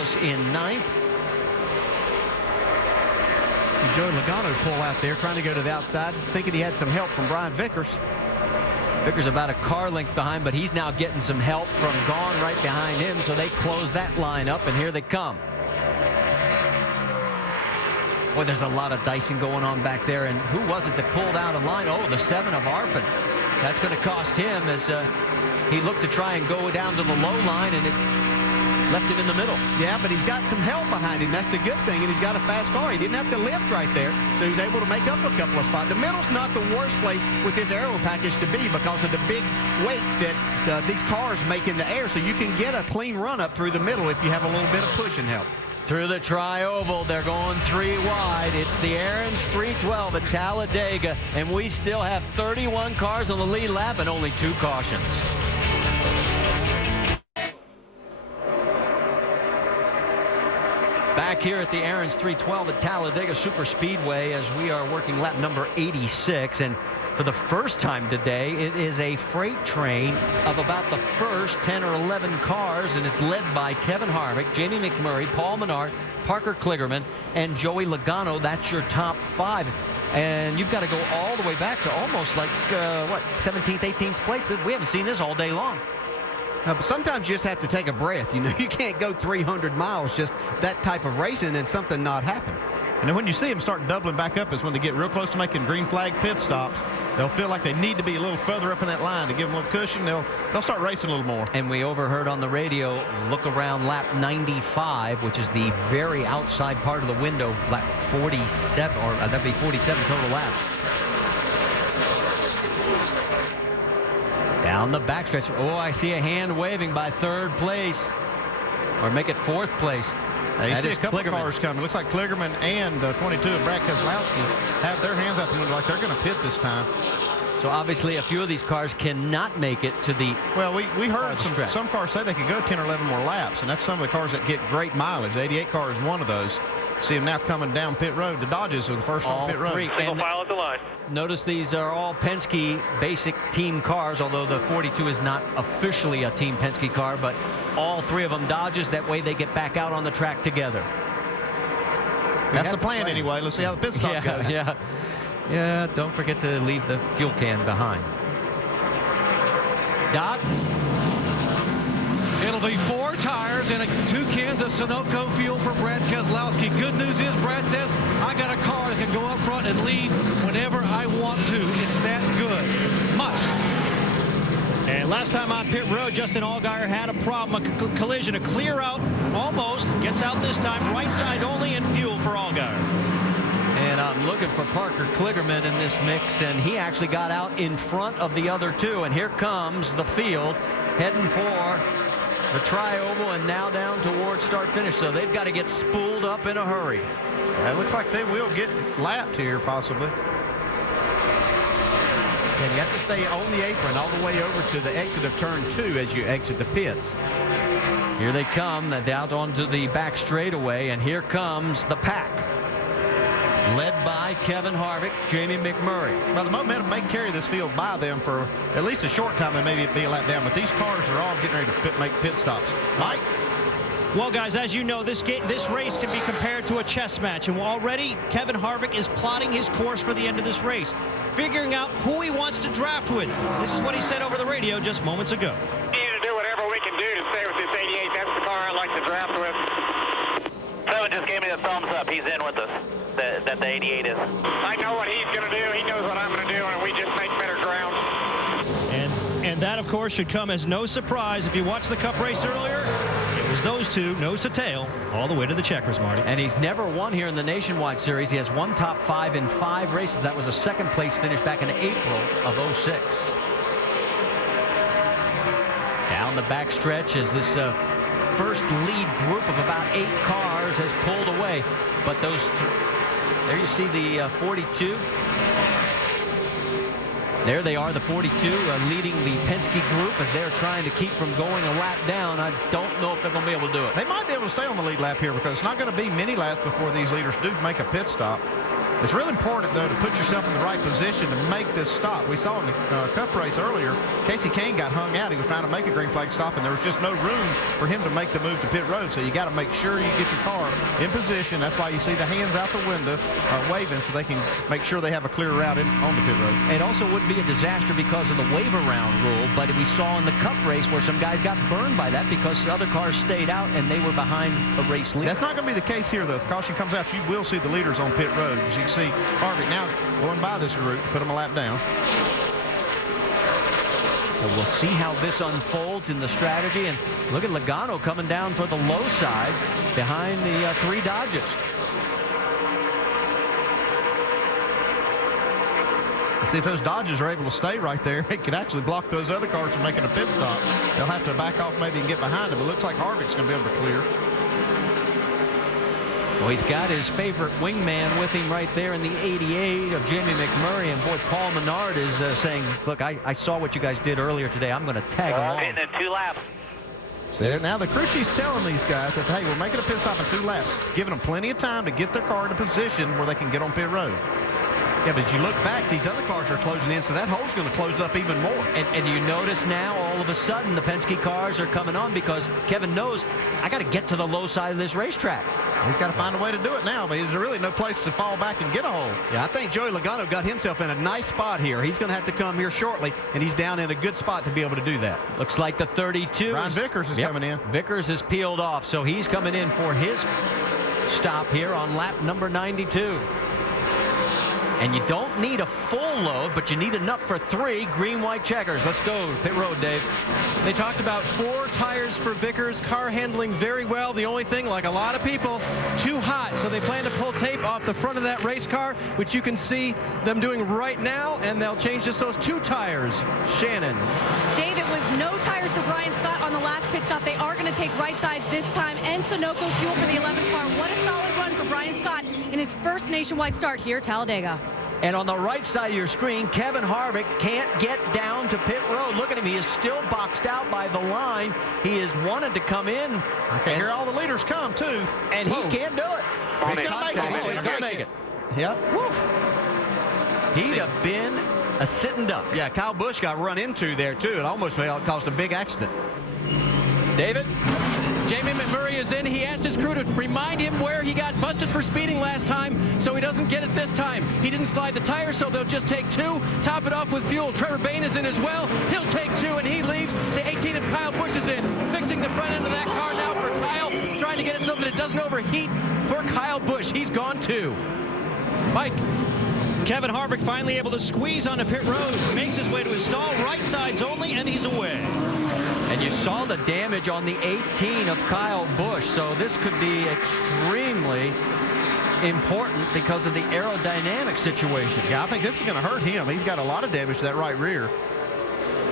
Wallace in 9th. Joey Logano pull out there, trying to go to the outside, thinking he had some help from Brian Vickers. Vickers about a car length behind, but he's now getting some help from Gone right behind him, so they close that line up, and here they come. Boy, there's a lot of dicing going on back there, and who was it that pulled out of line? Oh, the 7 of Arpin. That's going to cost him as he looked to try and go down to the low line, and it left him in the middle. Yeah, but he's got some help behind him. That's the good thing, and he's got a fast car. He didn't have to lift right there, so he's able to make up a couple of spots. The middle's not the worst place with this aero package to be because of the big weight that these cars make in the air, so you can get a clean run up through the middle if you have a little bit of pushing help. Through the tri-oval, they're going 3 wide. It's the Aaron's 312 at Talladega, and we still have 31 cars on the lead lap and only 2 cautions. Back here at the Aaron's 312 at Talladega Superspeedway as we are working lap number 86, and for the first time today it is a freight train of about the first 10 or 11 cars, and it's led by Kevin Harvick, Jamie McMurray, Paul Menard, Parker Kligerman, and Joey Logano. That's your top 5, and you've got to go all the way back to almost like what, 17th, 18th place. We haven't seen this all day long. But sometimes you just have to take a breath. You know, you can't go 300 miles just that type of racing and something not happen. And then when you see them start doubling back up is when they get real close to making green flag pit stops. They'll feel like they need to be a little further up in that line to give them a little cushion. They'll start racing a little more. And we overheard on the radio, look around lap 95, which is the very outside part of the window, lap 47, or that'd be 47 total laps. Down the backstretch. Oh, I see a hand waving by 3rd place. Or make it 4th place. You see a couple of cars coming. Looks like Kligerman and 22 of Brad Keselowski have their hands out the window like they're going to pit this time. So obviously a few of these cars cannot make it to the Well, we heard some cars say they could go 10 or 11 more laps, and that's some of the cars that get great mileage. The 88 car is one of those. See them now coming down pit road. The Dodges are the first on pit road. Single file at the line. Notice these are all Penske basic team cars, although the 42 is not officially a Team Penske car, but all 3 of them Dodges. That way they get back out on the track together. That's the plan anyway. Let's see how the pit stop goes. Yeah, don't forget to leave the fuel can behind. Doc? It'll be 4 tires and 2 cans of Sunoco fuel for Brad Keselowski. Good news is Brad says, I got a car that can go up front and lead whenever I want to. It's that good. Much. And last time on pit road, Justin Allgaier had a problem, a collision, a clear out, almost. Gets out this time, right side only, and fuel for Allgaier. And I'm looking for Parker Kligerman in this mix, and he actually got out in front of the other 2. And here comes the field heading for the tri-oval and now down towards start-finish. So they've got to get spooled up in a hurry. It looks like they will get lapped here, possibly. And you have to stay on the apron all the way over to the exit of turn 2 as you exit the pits. Here they come out onto the back straightaway, and here comes the pack. Led by Kevin Harvick, Jamie McMurray. Well, the momentum may carry this field by them for at least a short time. They may be a lap down, but these cars are all getting ready to make pit stops. Mike? Well, guys, as you know, this race can be compared to a chess match, and already Kevin Harvick is plotting his course for the end of this race, figuring out who he wants to draft with. This is what he said over the radio just moments ago. We need to do whatever we can do to stay with this 88. That's the car I like to draft with. 7 just gave me the thumbs up. He's in with us. That the 88 is. I know what he's going to do. He knows what I'm going to do, and we just make better ground. And that, of course, should come as no surprise. If you watched the Cup race earlier, it was those 2, nose to tail, all the way to the checkers, Marty. And he's never won here in the Nationwide Series. He has 1 top 5 in 5 races. That was a 2nd place finish back in April of '06. Down the back stretch as this first lead group of about 8 cars has pulled away. But those, there you see the 42. There they are, the 42 leading the Penske group as they're trying to keep from going a lap down. I don't know if they're going to be able to do it. They might be able to stay on the lead lap here because it's not going to be many laps before these leaders do make a pit stop. It's really important, though, to put yourself in the right position to make this stop. We saw in the Cup race earlier, Casey Kane got hung out. He was trying to make a green flag stop, and there was just no room for him to make the move to pit road. So you got to make sure you get your car in position. That's why you see the hands out the window waving so they can make sure they have a clear route on the pit road. It also wouldn't be a disaster because of the wave around rule, but we saw in the Cup race where some guys got burned by that because other cars stayed out and they were behind the race leader. That's not going to be the case here, though. If the caution comes out, you will see the leaders on pit road. As you can see, Harvick now going by this route, put him a lap down. Well, we'll see how this unfolds in the strategy. And look at Logano coming down for the low side behind the 3 Dodges. See if those Dodgers are able to stay right there. It could actually block those other cars from making a pit stop. They'll have to back off maybe and get behind them. It looks like Harvick's going to be able to clear. Well, he's got his favorite wingman with him right there in the 88 of Jamie McMurray. And boy, Paul Menard is saying, look, I saw what you guys did earlier today. I'm going to tag along. Getting in 2 laps. See, now the crew chief's telling these guys that, hey, we're making a pit stop in 2 laps, giving them plenty of time to get their car in a position where they can get on pit road. Yeah, but as you look back, these other cars are closing in, so that hole's going to close up even more. And you notice now, all of a sudden, the Penske cars are coming on because Kevin knows, I got to get to the low side of this racetrack. He's got to find a way to do it now, but there's really no place to fall back and get a hole. Yeah, I think Joey Logano got himself in a nice spot here. He's going to have to come here shortly, and he's down in a good spot to be able to do that. Looks like the 32. Brian Vickers is coming in. Vickers is peeled off, so he's coming in for his stop here on lap number 92. And you don't need a full load, but you need enough for 3 green-white checkers. Let's go. Pit road, Dave. They talked about 4 tires for Vickers. Car handling very well. The only thing, like a lot of people, too hot. So they plan to pull tape off the front of that race car, which you can see them doing right now. And they'll change just those 2 tires. Shannon. Dave, it was no tires for Brian Scott on the last pit stop. They are going to take right side this time. And Sunoco fuel for the 11th car. What a solid run for Brian Scott in his first nationwide start here at Talladega. And on the right side of your screen, Kevin Harvick can't get down to pit road. Look at him. He is still boxed out by the line. He has wanted to come in. I can hear all the leaders come, too. And he can't do it. He's going to make it. He's going to make it. Yep. Woof. He'd have been a sitting duck. Yeah, Kyle Busch got run into there, too. It almost caused a big accident. David? Jamie McMurray is in. He asked his crew to remind him where he got busted for speeding last time, so he doesn't get it this time. He didn't slide the tires, so they'll just take 2, top it off with fuel. Trevor Bayne is in as well. He'll take 2, and he leaves. The 18 of Kyle Busch is in, fixing the front end of that car now for Kyle, trying to get it so that it doesn't overheat for Kyle Busch. He's gone too. Mike. Kevin Harvick finally able to squeeze onto pit road, makes his way to his stall, right sides only, and he's away. And you saw the damage on the 18 of Kyle Busch, so this could be extremely important because of the aerodynamic situation. Yeah, I think this is going to hurt him. He's got a lot of damage to that right rear.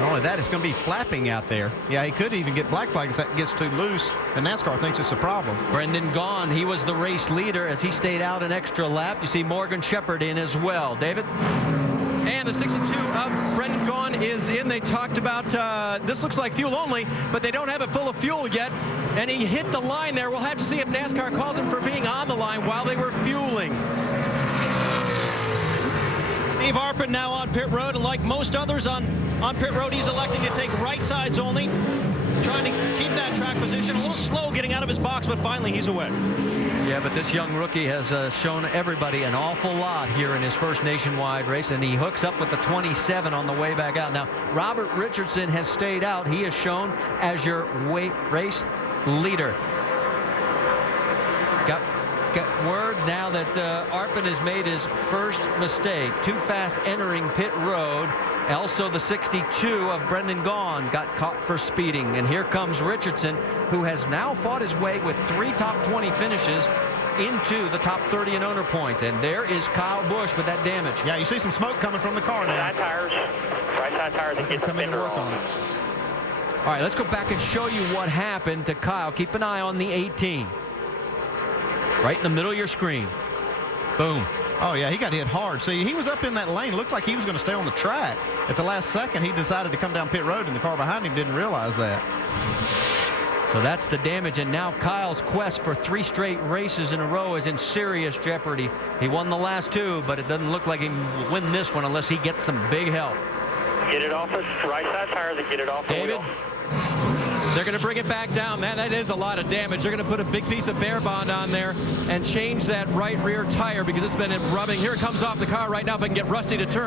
Not only that, it's going to be flapping out there. Yeah, he could even get black flag if that gets too loose, and NASCAR thinks it's a problem. Brendan Gaughan, he was the race leader as he stayed out an extra lap. You see Morgan Shepherd in as well. David? And the 62 of Brendan Gaughan is in. They talked about this looks like fuel only, but they don't have it full of fuel yet. And he hit the line there. We'll have to see if NASCAR calls him for being on the line while they were fueling. Steve Arpin now on pit road, and like most others on pit road, he's electing to take right sides only, trying to keep that track position. A little slow getting out of his box, but finally he's away. Yeah, but this young rookie has shown everybody an awful lot here in his first nationwide race, and he hooks up with the 27 on the way back out. Now, Robert Richardson has stayed out. He is shown as your race leader. Got word now that Arpin has made his first mistake. Too fast entering pit road. Also, the 62 of Brendan Gaughan got caught for speeding. And here comes Richardson, who has now fought his way with 3 top 20 finishes into the top 30 in owner points. And there is Kyle Busch with that damage. Yeah, you see some smoke coming from the car now. Right side tires. They Come in and work on it. All right, let's go back and show you what happened to Kyle. Keep an eye on the 18. Right in the middle of your screen. Boom. Oh, yeah, he got hit hard. See, he was up in that lane. Looked like he was going to stay on the track. At the last second, he decided to come down pit road, and the car behind him didn't realize that. So that's the damage, and now Kyle's quest for 3 straight races in a row is in serious jeopardy. He won the last 2, but it doesn't look like he will win this one unless he gets some big help. Get it off his right side tires and get it off the David? wheel. They're going to bring it back down. Man, that is a lot of damage. They're going to put a big piece of Bear Bond on there and change that right rear tire because it's been rubbing. Here it comes off the car right now if I can get Rusty to turn.